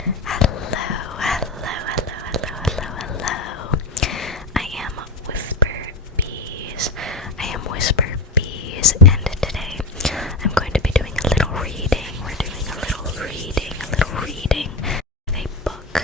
Hello. I am Whisper Bees, and today I'm going to be doing a little reading. We're doing a little reading of a book.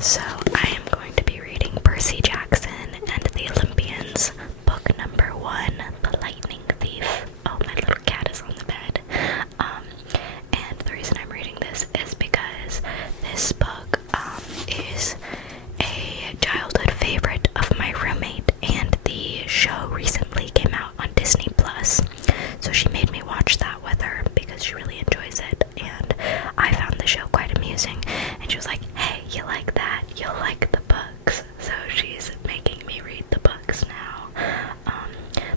So I am going to be reading Percy Jackson and the Olympians, book number 1, The Lightning Thief. Oh, my little cat is on the bed. And the reason I'm reading this is because this book is a childhood favorite of my roommate, and the show recently came out on Disney Plus. So she made me watch that with her because she really enjoys it, and I found the show quite amusing, and she was like, hey, you like that? You'll like the books. So she's making me read the books now.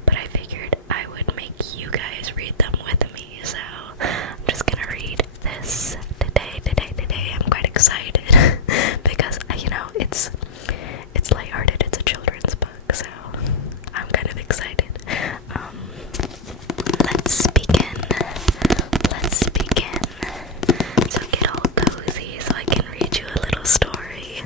But I figured I would make you guys read them with me, so I'm just gonna read this today. I'm quite excited because, it's lighthearted. It's a children's book, so I'm kind of excited. Let's begin. So get all cozy so I can read you a little story.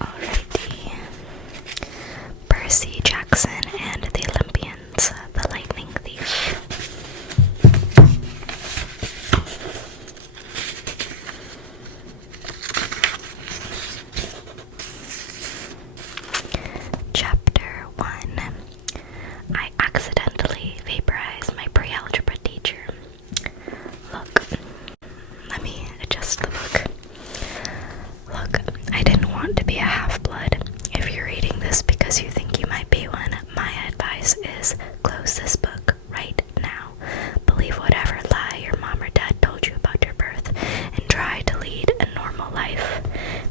Alrighty. Percy Jackson and the Olympians, The Lightning Thief. Chapter 1. I accidentally vaporized my pre-algebra teacher. Look, let me adjust the book. Look, I didn't want to be a half-blood. If you're reading this because you think you might be one, my advice is close this book right now. Believe whatever lie your mom or dad told you about your birth, and try to lead a normal life.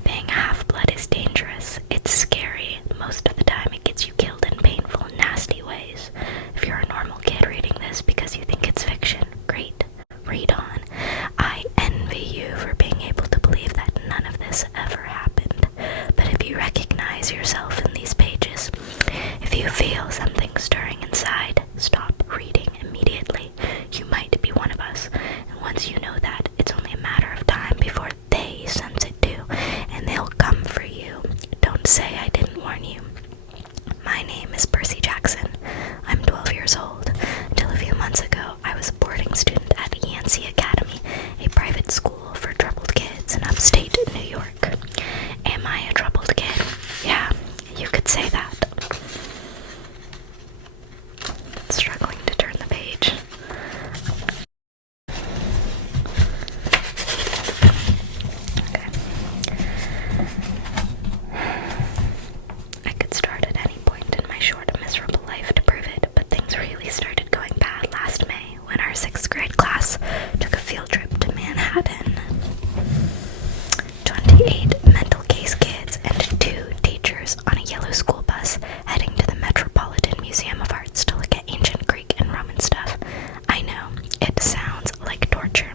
Being a half-blood is dangerous. It's scary. Most of the time it gets you killed in painful, nasty ways. If you're a normal kid reading this because you think it's fiction, great. Read on. I envy you for being able to believe that none of this ever happened. But if you recognize yourself in these pages, if you feel something stirring inside, stop reading immediately. You might be one of us, and once you know that, it's only a matter of time before they sense it too, and they'll come for you. Don't say I didn't warn you. My name is Percy Jackson. I'm 12 years old. Until a few months ago, I was a boarding student at Yancey Academy, a private school for troubled kids in upstate New York. Am I a troubled kid? Yeah, you could say that. Struggling to turn the page. Okay. I could start at any point in my short, miserable life to prove it, but things really started going bad last May when our 6th grade class took a field trip to Manhattan. 28 mental case kids and 2 teachers on a yellow school bus heading to the Metropolitan Museum of Arts to look at ancient Greek and Roman stuff. I know, it sounds like torture.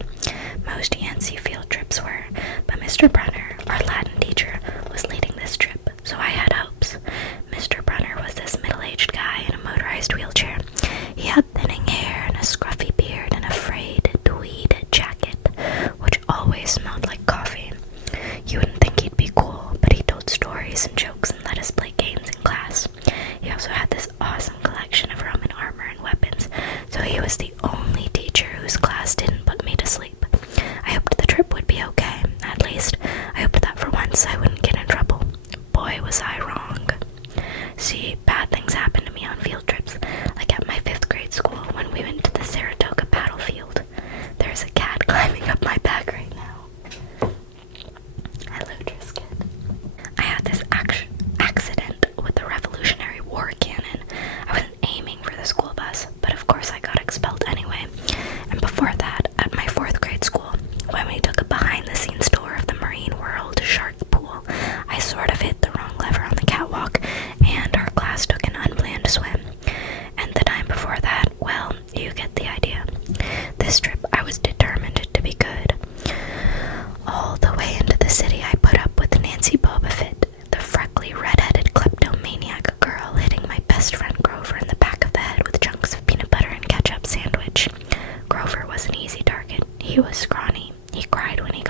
Most Yancey field trips were, but Mr. Brunner, our Latin teacher, was leading this trip, so I had hopes. Mr. Brunner was this middle-aged guy in a motorized wheelchair. He had thinning hair and a scruffy beard and a frayed tweed jacket, which always smelled like coffee. You wouldn't think he'd be cool, but he told stories and jokes and let us play games in class. He also had this awesome collection of Roman armor and weapons, so he was the only teacher whose class didn't put me to sleep. I hoped the trip would be okay. At least, I hoped that for once I wouldn't get in trouble. Boy, was I wrong. See, bad things happen to me on field trips, like at my 5th grade school when we went to the Saratoga battlefield. There's a cat climbing up my back right now.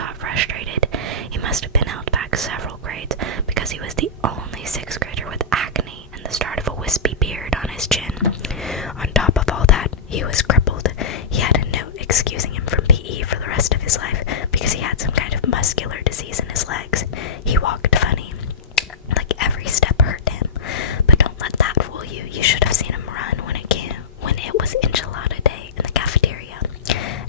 got frustrated. He must have been held back several grades because he was the only 6th grader with acne and the start of a wispy beard on his chin. On top of all that, he was crippled. He had a note excusing him from PE for the rest of his life because he had some kind of muscular disease in his legs. He walked funny, like every step hurt him. But don't let that fool you. You should have seen him run when it was enchilada day in the cafeteria.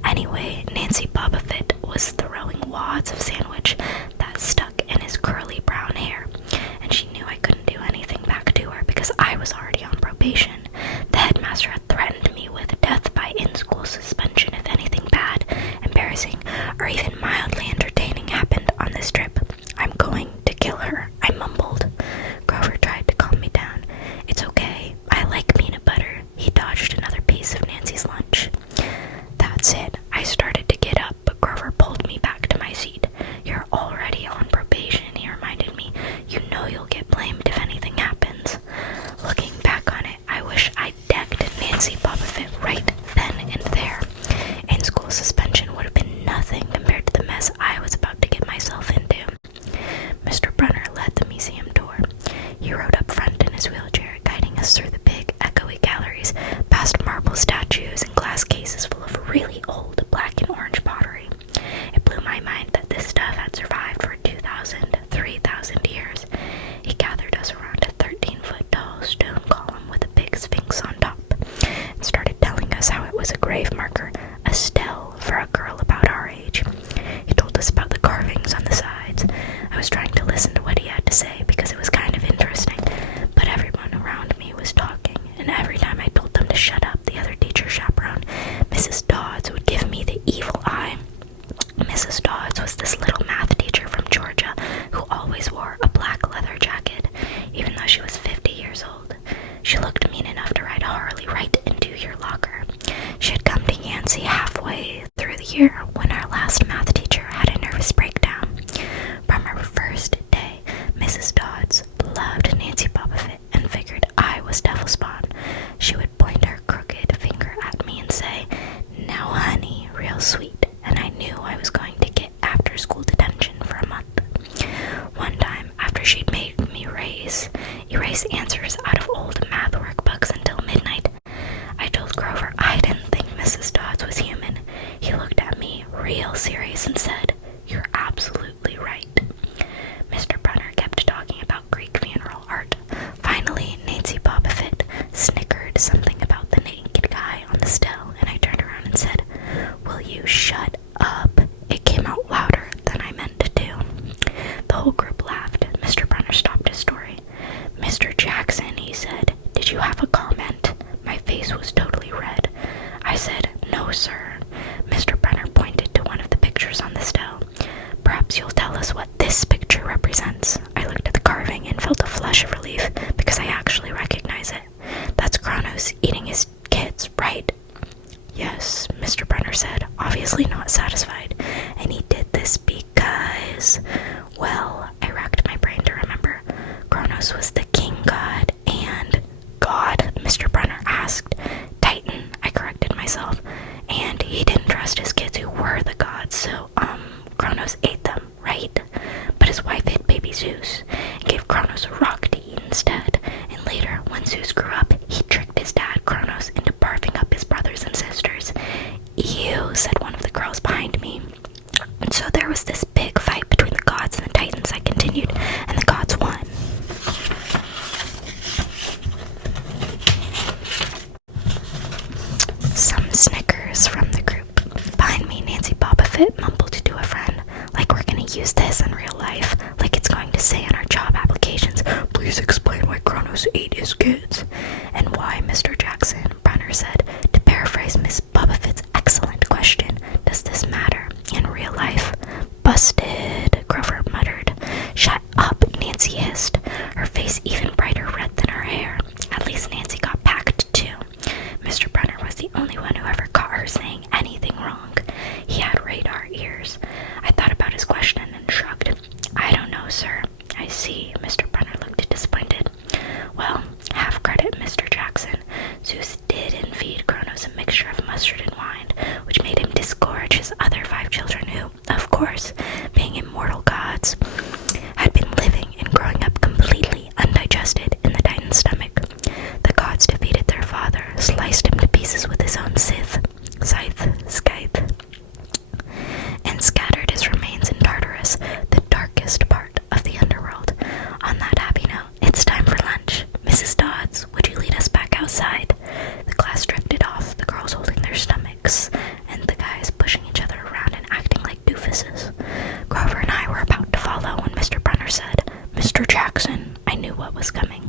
Anyway, Nancy Bobofit was throwing wads of sandwich that stuck in his curly brown hair, and she knew I couldn't do anything back to her because I was already on probation. The headmaster had threatened me with death by in-school suspension if anything bad, embarrassing, or even mildly entertaining happened on this trip. I'm going to kill her, I mumbled. Grover tried to calm me down. It's okay, I like peanut butter. He dodged another piece of Nancy's lunch. That's it. I started to get up, but Grover pulled me back to my seat. You're already on probation, he reminded me. You know you'll get blamed if anything happens. Looking back on it, I wish I'd decked Nancy Bobofit right then and there. In-school suspension would have been nothing compared to the mess I was about to get myself into. Mr. Brunner led the museum tour. He rode up front in his wheelchair, guiding us through the big, echoey galleries, past marble statues and glass cases full of really old black and orange pottery. It blew my mind that this stuff had survived for 2,000, 3,000 years. He gathered us around a 13-foot tall stone column with a big sphinx on top, and started telling us how it was a grave marker, a stele for a girl about our age. He told us about the carvings on the sides. I was trying to listen to what he had to say because it was kind of interesting, but everyone around me was talking, and every time I told them to shut up, the other teacher chaperone, Mrs. Dodds, would give me the evil eye. Mrs. Dodds was this little math teacher from Georgia who always wore a black leather jacket, even though she was 50 years old. She looked mean enough to ride a Harley right into your locker. She had come to Yancey halfway through the year when our last math teacher had a nervous breakdown. From her first day, Mrs. Dodds loved Nancy Bobofit and figured I was devil spawn. She would point her crooked finger at me and say, "Now honey," real sweet, and I knew I was going to get after-school detention for a month. One time, after she'd made me erase answers out of old math workbooks until midnight, I told Grover I didn't think Mrs. Dodds was human. He looked at me real serious and said, "You're absolutely right." Mr. Brunner kept talking about Greek funeral art. Finally, Nancy Bobofit snickered something about the naked guy on the stele, and I turned around and said, "Will you shut up?" It came out louder than I meant to do. The whole group laughed. Mr. Brunner stopped his story. "Mr. Jackson," he said, "did you have a comment?" My face was totally red. I said, "No, sir." Mr. Brunner pointed to one of the pictures on the stele. "Perhaps you'll tell us what this picture represents." I looked at the carving and felt a flush of relief because I actually recognize it. "That's Kronos eating his kids, right?" "Yes," Mr. Brunner said, obviously not satisfied. "And he did this because..." Well, I racked my brain to remember. Kronos was the king god and... God, Mr. Brunner asked. Titan, I corrected myself. And he didn't trust his kids who were the gods, so, Kronos ate them, right? But his wife hid baby Zeus and gave Kronos a rock to eat instead. And later, when Zeus grew up, he tricked his dad, Kronos, into barfing up his brothers and sisters. "Ew," said one of the girls behind me. And so there was this big fight between the gods and the Titans, I continued, and the gods won. Some snickers from the group. Behind me, Nancy Bobofit mumbled to a friend, like we're gonna use this in real life, like it's going to say in our job applications, "Please explain why Kronos ate his kids." "And why, Mr. Jackson," Brunner said, "to paraphrase Miss Bobofit's excellent question, does this matter in real life?" "Busted," Grover muttered. "Shut up," Nancy hissed, her face even brighter red than her hair. At least Nancy got packed too. Mr. Brunner was the only one who ever caught her saying anything wrong. He had radar ears. I thought about his question and shrugged. "I don't know, sir." "I see." Mr. Brunner looked disappointed. "Well, half credit Mr. Jackson. I knew what was coming.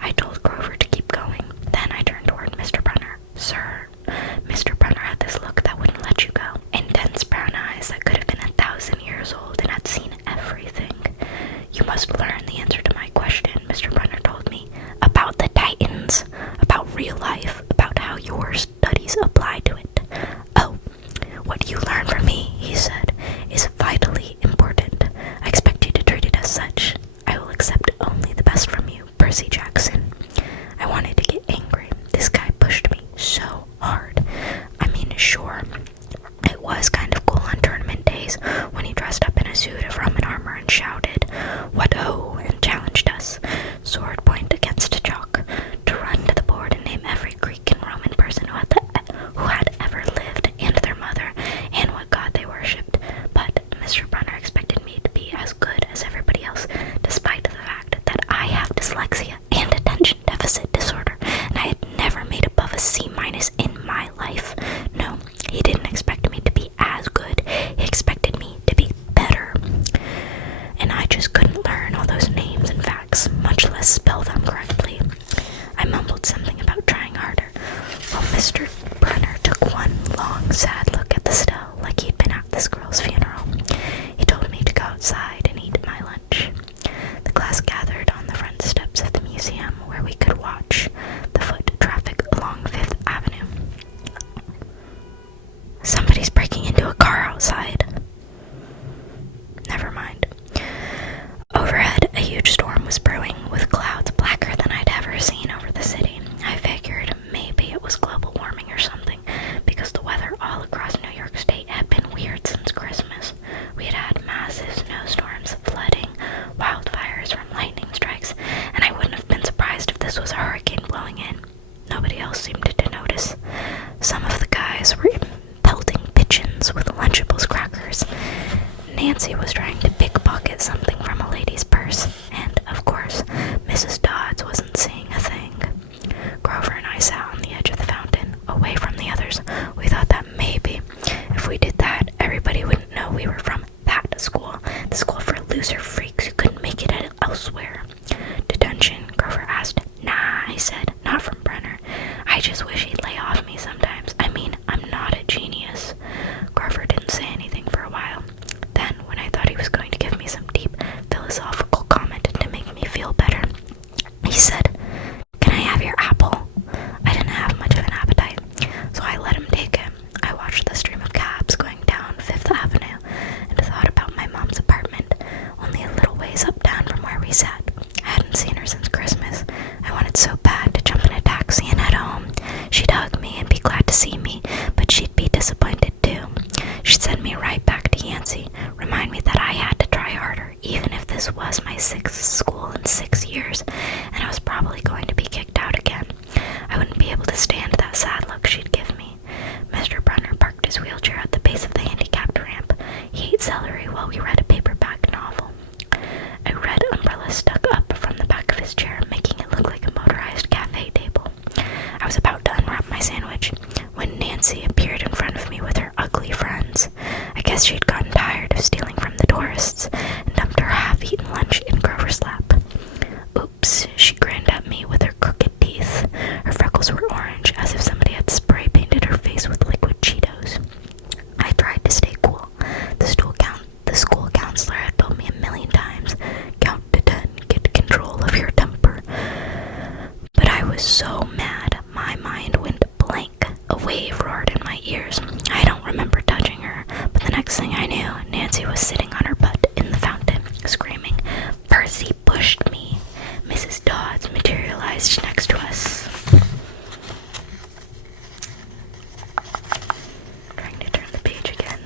I told Grover to keep going. Then I turned toward Mr. Brunner. Sir, Mr. Brunner had this look that wouldn't let you go. Intense brown eyes that could have been 1,000 years old and had seen everything. You must learn the answer to my question, Mr. Brunner told me. About the Titans. About real life. About how your studies apply to it. Oh, what you learn from me, he said, is vitally important. I expect you to treat it as such. I will accept only the best from you, Percy Jackson. I wanted to get angry. This guy pushed me so hard. I mean, sure, it was kind of cool on tournament days when he dressed up in a suit of Roman armor and shouted, "What ho!" and challenged us, sword point against chalk, to run to the board and name every Greek and Roman person who had ever lived, and their mother, and what god they worshipped. But Mr. Brunner expected me to be as good as everybody else, despite the fact that I have dyslexia and attention deficit disorder, and I had never made above a C- in my life. No, he didn't expect me to be as good. He expected me to be better. And I just couldn't learn all those names and facts, much less spell them correctly. I mumbled something about trying harder, while Mr. Brunner took one long, sad look at the stele, like he'd been at this girl's funeral. He told me to go outside and eat my lunch. The class gathered on the front steps of the museum, where we could watch the foot traffic along Fifth Avenue. Somebody's breaking into a car outside. Never mind. Overhead, a huge storm was brewing, with clouds blacker than I'd ever seen over the city. I figured maybe it was global warming or something, because the weather all across New York State had been weird since Christmas. We had had massive snowstorms, flooding, wildfires from lightning strikes, and I wouldn't have been surprised if this was a hurricane blowing in. Nobody else seemed to notice. Some of the guys were pelting pigeons with Lunchables crackers. Nancy was trying to pickpocket something from a lady's purse, and, of course, Mrs. Dodds wasn't seeing a thing. Grover and I sat on the edge of the fountain, away from the others. We thought that maybe, if we did that, everybody wouldn't know we were from that school, the school for loser freaks who couldn't make it elsewhere. Detention, Grover asked. Nah, I said, not from Brenner. I just wish he'd lay off me sometimes. I mean, I'm not a genius. Grover didn't say anything for a while. Then, when I thought he was going to give me some deep, philosophical comment to make me feel better, he said, "Can I have your apple?" I didn't have much of an appetite, so I let him take it. I watched the stream of cabs going down Fifth Avenue and thought about my mom's apartment, only a little ways uptown from where we sat. I hadn't seen her since Christmas. I wanted so bad to jump in a taxi and head home. She'd hug me and be glad to see me, but she'd be disappointed too. She'd send me right back to Yancey, remind me that I had to try harder, even if this was my 6th school in 6 years, and I was probably going to be kicked out again. I wouldn't be able to stand that sad look she'd give me. Mr. Brunner parked his wheelchair at the base of the handicapped ramp. He ate celery while we read a paperback novel. A red umbrella stuck up from the back of his chair, making it look like a motorized cafe table. I was about to unwrap my sandwich when Nancy appeared in front of me with her ugly friends. I guess she'd gotten tired of stealing from the tourists and dumped her half-eaten lunch in Grover's lap. Oops, she grinned at me with her crooked teeth. Her freckles were orange, as if somebody had spray painted her face with liquid Cheetos. I tried to stay cool. The school counselor had told me 1,000,000 times, "Count to 10, get control of your temper." But I was so mad, my mind went blank. A wave roared in my ears. I don't remember touching her, but the next thing I knew, Nancy was sitting on her butt in the fountain, screaming, "Percy pushed me." Mrs. Dodds materialized next to us. Trying to turn the page again.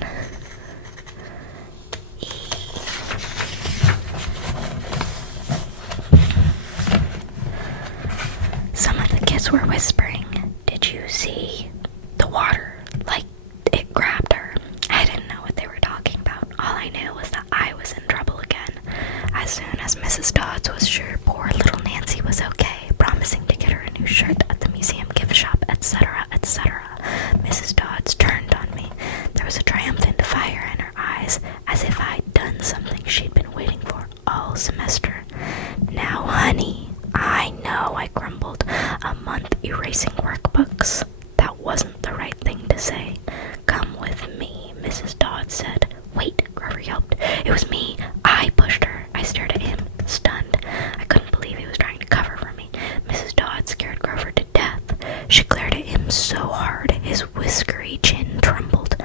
Some of the kids were whispering, "Did you see the water? Like, it grabbed her." I didn't know what they were talking about. All I knew was that I was in trouble again. As soon as Mrs. Dodds was sure poor little Nancy was okay, promising to get her a new shirt at the museum gift shop, etc., etc., Mrs. Dodds turned on me. There was a triumphant fire in her eyes, as if I'd done something she'd been waiting for all semester. Honey, I know, I grumbled. A month erasing workbooks. That wasn't the right thing to say. Come with me, Mrs. Dodd said. Wait, Grover yelped. It was me. I pushed her. I stared at him, stunned. I couldn't believe he was trying to cover for me. Mrs. Dodd scared Grover to death. She glared at him so hard, his whiskery chin trembled.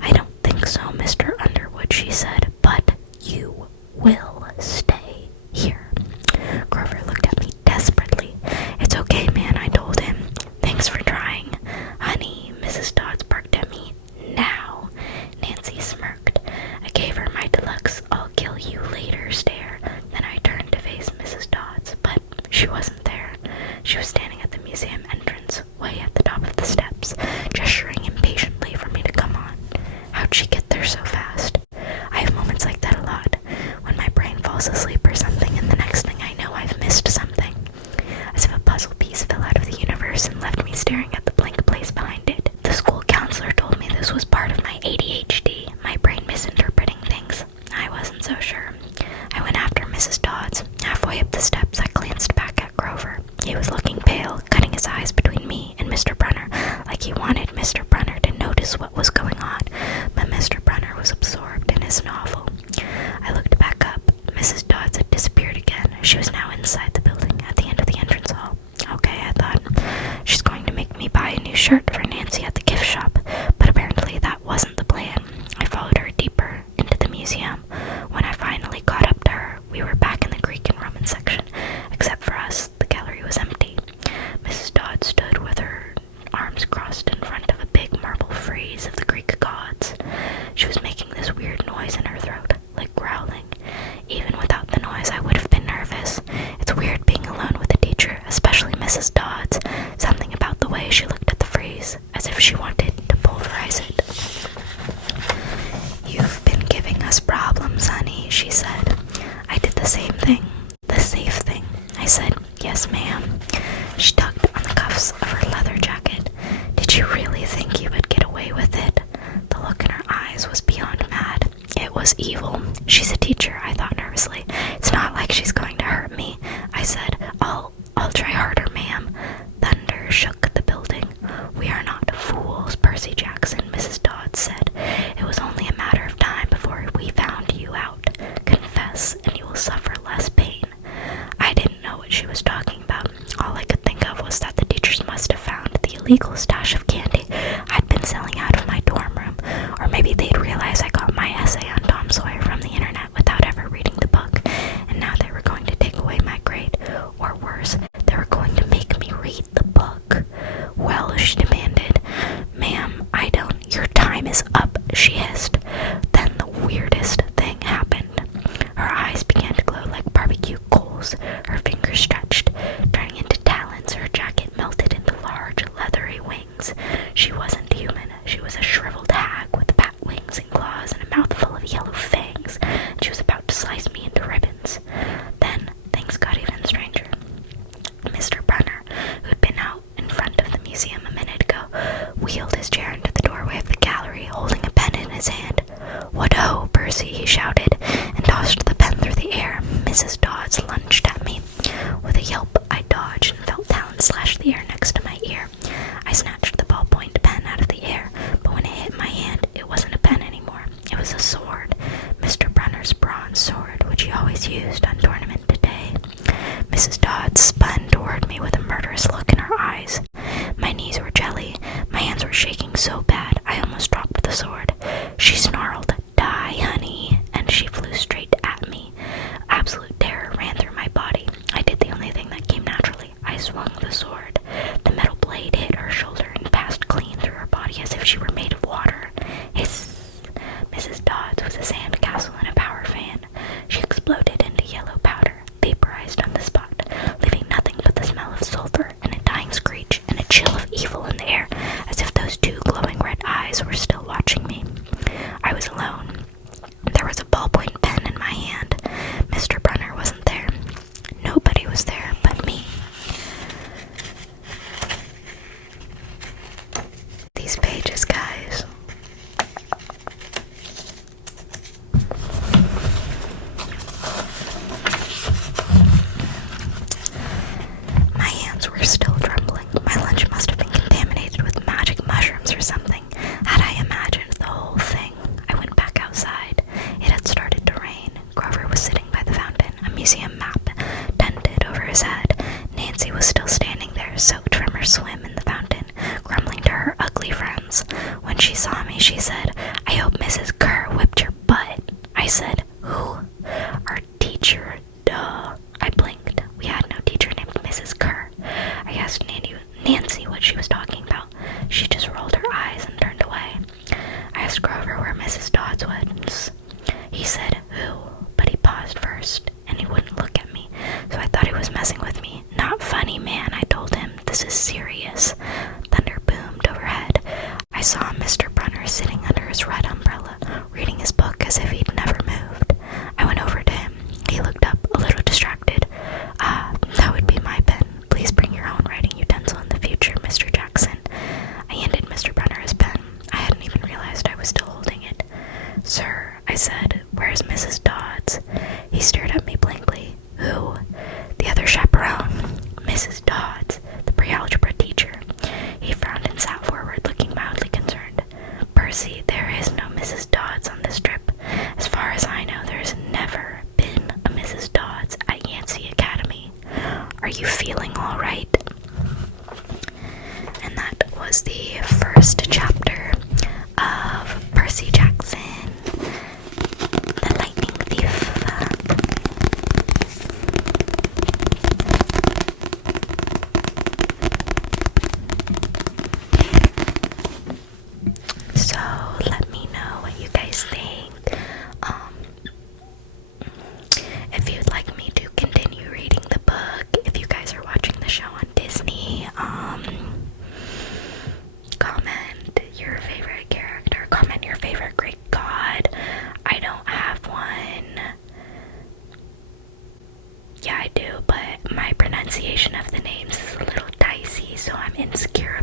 I don't think so, Mr. Underwood, she said, but you will stay here. Grover looked at me desperately. It's okay, man, I told him. Thanks for trying. Honey, Mrs. Dodds barked at me. Now. Nancy smirked. I gave her my deluxe I'll kill you later stare. Then I turned to face Mrs. Dodds, but she wasn't there. She was standing at the museum entrance, way at the top of the steps, gesturing impatiently for me to come on. How'd she get there so fast? I have moments like that a lot, when my brain falls asleep or something, and the next thing I know I've missed something. As if a puzzle piece fell out of the universe and left me staring at the blank place behind it. The school counselor told me this was part of my ADHD, my brain misinterpreting things. I wasn't so sure. I went after Mrs. Dodds. Halfway up the steps, I glanced back at Grover. He was looking pale, cutting his eyes between me and Mr. Brunner, like he wanted Mr. Brunner to notice what was going on, but Mr. Brunner was absorbed in his novel. I looked back up. Mrs. Dodds had disappeared again. She was now inside the building, at the end of the entrance hall. Okay, I thought. She's going to make me buy a new shirt for Nancy at the gift shop, but apparently that wasn't the plan. I followed her deeper into the museum. When I finally caught up to her, we were back in the Greek and Roman section. Except for us, the gallery was empty. Mrs. Dodd stood with her arms crossed in front of a big marble frieze of the Greek gods. She was making this weird noise in her throat, like growling. Even without the noise, I would have been nervous. It's weird being alone with a teacher, especially Mrs. Dodds. Something about the way she looked at the frieze, as if she wanted to pulverize it. You've been giving us problems, honey, she said. I did the same thing, the safe thing. I said, yes, ma'am. She tugged on the cuffs of her leather jacket. Did you really think you would get away with it? The look in her eyes was beyond mad. It was evil. She's a teacher, I thought nervously. It's not like she's going to hurt me. I said, I'll try harder, ma'am. Thunder shook the building. We are not fools, Percy Jackson, Mrs. Dodds said. It was only a matter of time before we found you out. Confess, and you will suffer less pain. I didn't know what she was talking about. All I could think of was that the teachers must have found the illegal stash of candy I'd been selling out of my dorm room, or maybe they'd realize I got my essay on Tom Sawyer from the internet without ever reading the book, and now they were going to take away my grade, or worse, they were going to make me read the book. Well, she demanded. Ma'am, I don't. Your time is up, she hissed. Then the weirdest thing happened. Her eyes began to glow like barbecue coals. Her fingers stretched, turning into talons. Her jacket melted into large, leathery wings. She wasn't human. She was a shriveled hag with bat wings and claws and a mouthful of yellow fangs. She was about to slice me into ribbons. Then things got even stranger. Mr. Brunner, who'd been out in front of the museum a minute ago, wheeled his chair into the doorway of the gallery, holding a pen in his hand. What ho, Percy, he shouted, and tossed the pen through the air. Mrs. Dodds lunged at me. With a yelp, I dodged and felt talons slash the air next to my ear. I snatched the ballpoint pen out of the air, but when it hit my hand, it wasn't a pen anymore. It was a sword. Mr. Brunner's bronze sword, which he always used on tournament day. Mrs. Dodds spun toward me with a murderous look in her eyes. My knees were jelly. My hands were shaking so bad I almost dropped the sword. She snarled, "Die, honey," and she flew straight at me. Absolute terror ran through my body. I did the only thing that came naturally. I swung the sword. The metal blade hit her shoulder and passed clean through her body as if she were made of water. Hiss! Mrs. Dodds was a sandcastle and a power fan. She exploded into yellow powder, vaporized on the spot, leaving nothing but the smell of sulfur and a dying Who? Our teacher. Duh. I blinked. We had no teacher named Mrs. Kerr. I asked Nancy what she was talking about. She just rolled her eyes and turned away. I asked Grover where Mrs. Dodds was. He said, who? But he paused first, and he wouldn't look at me, so I thought he was messing with me. Not funny, man, I told him. This is serious. Thunder boomed overhead. I saw Mr. Brunner sitting under his red umbrella, reading his book as if he'd never moved. I went over to him. He looked up, a little distracted. That would be my pen. Please bring your own writing utensil in the future, Mr. Jackson. I handed Mr. Brunner his pen. I hadn't even realized I was still holding it. Sir, I said, where's Mrs. Dodds? He stared at me blankly. Who? The other chaperone. Mrs. Dodds, the pre-algebra teacher. He frowned and sat forward, looking mildly concerned. Percy, there is no Mrs. Dodds on this trip. As far as I know, there's never been a Mrs. Dodds at Yancey Academy. Are you feeling all right? And that was the first chapter of Percy Jackson, the Lightning Thief. So let me know what you guys think. If you'd like me to continue reading the book, if you guys are watching the show on Disney, comment your favorite character, comment your favorite Greek god. I don't have one. Yeah, I do, but my pronunciation of the names is a little dicey, so I'm insecure